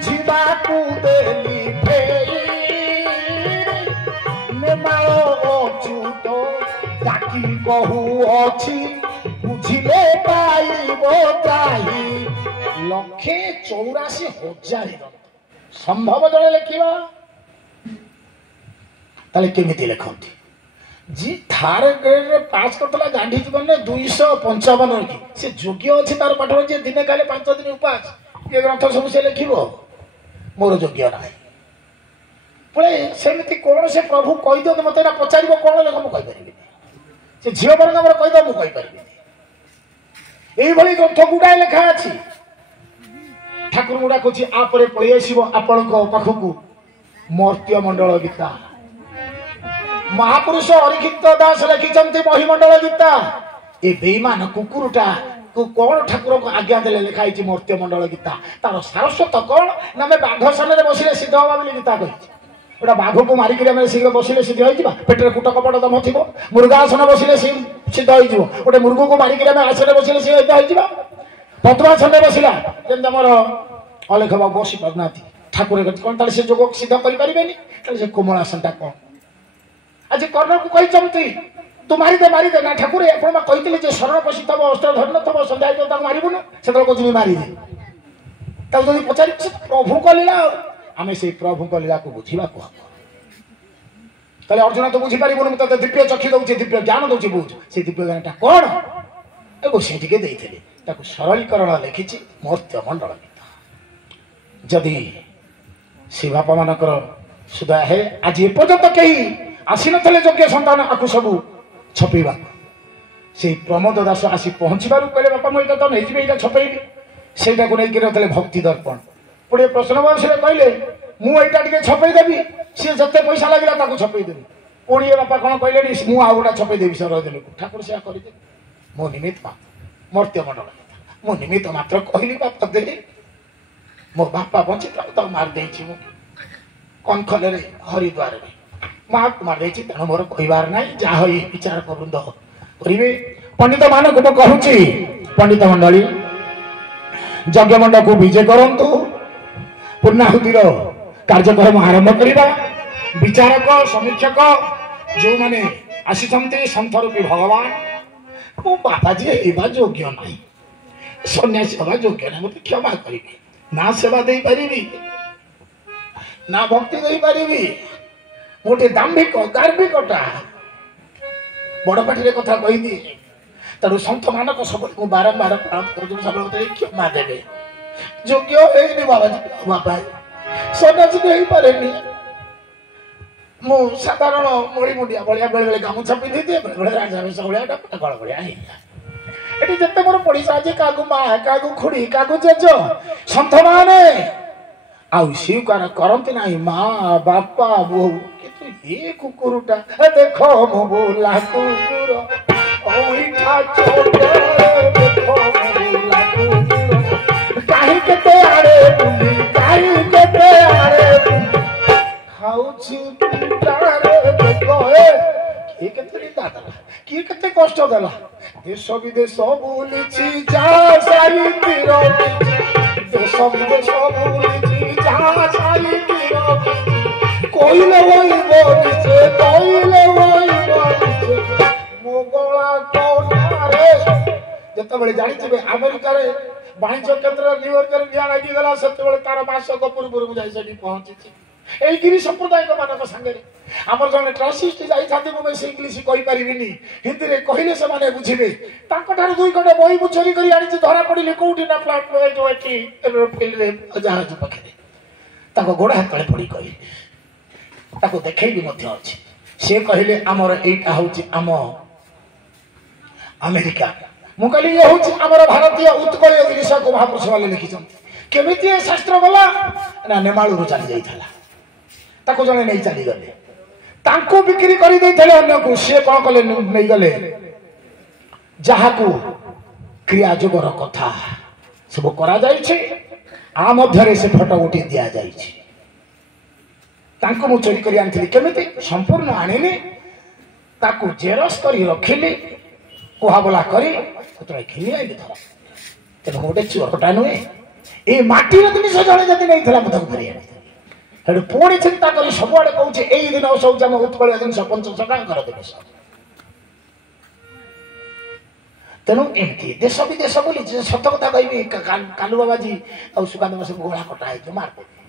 ବୁଝିବାକୁ ଦେଲି ଫେରି ନେମାଳ ଅଚ୍ୟୁତ ଡାକି କହୁଅଛି ବୁଝିଲେ ପାଇବ ତ୍ରାହି 1,84,000 ସମ୍ଭବ ଜଣେ ଲେଖିବା ତାହେଲେ କେମିତି ଲେଖନ୍ତି जी थार ग्रेड पास करता गांधी जीवन में 255 की से योग्य अच्छी तार पाठ जे दिने काले 5 दिन उपास ये ग्रंथ सब से लिखिबो मोर योग्य नाही पळे सेमिति कोन से प्रभु कहि दो मते ना पचारिबो कोन लेख मु कहि परिबि से झियो वर्ग हमर कहि दो मु कहि परिबि एई भली ग्रंथ गुडा लेखा अछि ठाकुर गुडा कोछि आ परे पळि आसीबो आपण को पाखकु मर्त्य मंडल गीता महापुरुष हरिक्षित दास लिखिंट महिमंडल गीता ए बेईमान कुकुरटा को कौन ठाकुर को आज्ञा देले लिखाई मर्त्य मंडल गीता तार सारस्वत कौन ना बाघ सामने बसिले सिद्ध हवा बोली गीता कही गोटा बाघ को मारिक बसिले सिद्ध हो पेटे कुट कपट दम थी मृगासन बसिले सिद्ध हो गोटे मृग को मारिक आसने बसिले सिद्ध हो पद्मासन बसला जमर अलेख बाबू बसी पाना ठाकुर कौन से जोग सिद्ध कर कोमलासनटा कौन आज कर्ण को कही तू मारिदे ना ठाकुर आपण कही शरण पशि थब अस्त्र धर नब सन्ध्या जो मारबुन से कौन मारिदे जब पचार प्रभु को लीला आम से प्रभु को लीला को बुझा कह अर्जुन तो बुझीपार तो दिव्य चक्षु दूसरे दिव्य ज्ञान दूसरी बुझ से दिव्य ज्ञानटा कौन से सरलीकरण लिखी मर्त्य मंडल गीता जदि से बापा मानकर सुधा है आज एपर्यंत कहीं आसी नथिले योग्य संतान आकु सबू छपेबा से प्रमोद दास आसी पहुँचबार कहले बापा मुझे तो नहीं जी छपेबी सेटा को नहीं नथिले भक्ति दर्पण पुणे प्रश्न बस कहले मुझे छपेदेवी सी जिते पैसा लगे छपेदेवी पुणी बापा कौन कहले मुझे गोटा छपेदेवी सरदेवी को ठाकुर से करदे मो निमित्त मात्र मर्त्य मंडल मो निमित्त मात्र कहली बापा दे मो बापा बची तो मारदे कंखल हरिद्वार में मार तेणु मोर कहबार ना जहाँ विचार करुंद करेंगे पंडित मानक कहूँ पंडित मंडली यज्ञ मंड को विजय करंतु पूर्णाहुतिर कार्यक्रम आरंभ करवा विचारक समीक्षक जो मैंने आसी सन्थ रूपी भगवान मो बापाजी योग्य ना सन्यासी हवा योग्य ना मत क्षमा करी ना सेवा दे पारि ना भक्ति दे पारि गोटे दाम्भिक गार्भिकटा बड़ पाटी कथा कहीदी तेणु सन्थ मानक सब बारंबार प्राण कर क्षमा देवे योग्य बाबाजी बाबा सन्यासी नहीं पारे मु साधारण मुड़ी मुंडिया भाया बेले गामुछा पिंधि दिए बेले राजा बेश भाया पागल भाया ये जिते मोर पड़िशा अच्छे क्या माँ क्या खुड़ी क्या जेज सन्थ माने आउ स्वीकार करती ना माँ बापा बो ये कुकुरटा देखो मो बोला कुकुर देखो बोला कुकुर कहीं केते आड़े बुली कहीं केते आड़े खाउछि पिटारे देखो किए केते दादा किए केते कष्ट देला देश विदेश बुलिछि जा सारी तीर देश विदेश बुलिछि जा सारी तीर कोइले वही बोलिसे मो गला कोठारे जत बेले जानि छिबे अमेरिका रे वाणिज्य केंद्र न्यूयॉर्क रे निया लागि गला सते बेले तार मासक पूर्व मु जाई सडी पहुंची एई गिरी संप्रदाय को मानक संगे हमर जने ट्रांसिस्ट जाई थाते मु से इंग्लिश कहि परिबिनी हिंदी रे कहिले से माने बुझिबे ताको ठार दुई घंटे बही मु चोरी करी आनी धरा पडिले कोउठी ना फ्लैट पे जो एठी एरोप्लेन रे जहाज पखरे ताको गोड़ा हाथ तळे पड़ी कहि ताको देखैबी मध्य अछि से कहले हमर एटा होछि आम अमेरिका मु कहली ये होछि हमर भारतीय उत्कलय दिशा को महापुरुष वाले लिखिछन केमिति शास्त्र गला ना नेमाळु चली जाइथला ताको जने नै चली गले तांको बिक्री करी दैथले अन्य को से कोन कले नै गले जहा को क्रिया जोगर कथा सब करा जाय छै आ मध्य रे से फोटो उठी दिया जाय छै तांको मु चोरी करी आनथिली केमिति संपूर्ण आनिली ताको जेरस करी रखिली कोहा बोला करी उतरा खिली आइली धर तेन गोटे चोरटा नुहे ଏ ମାଟିର ଜିନିଷ ଜଣେ ଯଦି ନେଇଥିଲା ମୁଁ ତାକୁ ଫେରି ଆଣିଥିଲି। ସେଠୁ ପୁଣି ଚିନ୍ତା କରି ସବୁଆଡେ କହୁଛି ଏଇ ଦିନ ହଉଛି ଆମ ଉତ୍କଳୀୟ ଜିନିଷ ପଞ୍ଚସଖାଙ୍କର ଦିବସ। ତେଣୁ ଏମିତି ଦେଶ ବିଦେଶ ବୁଲିଛି। ସତ କଥା କହିବି କାଲୁ ବାବାଜୀ ଆଉ ସୁକାନ୍ତ ମାସକୁ ଗୋଳା କଟା ହେଇଛି ମାରିଦେବି।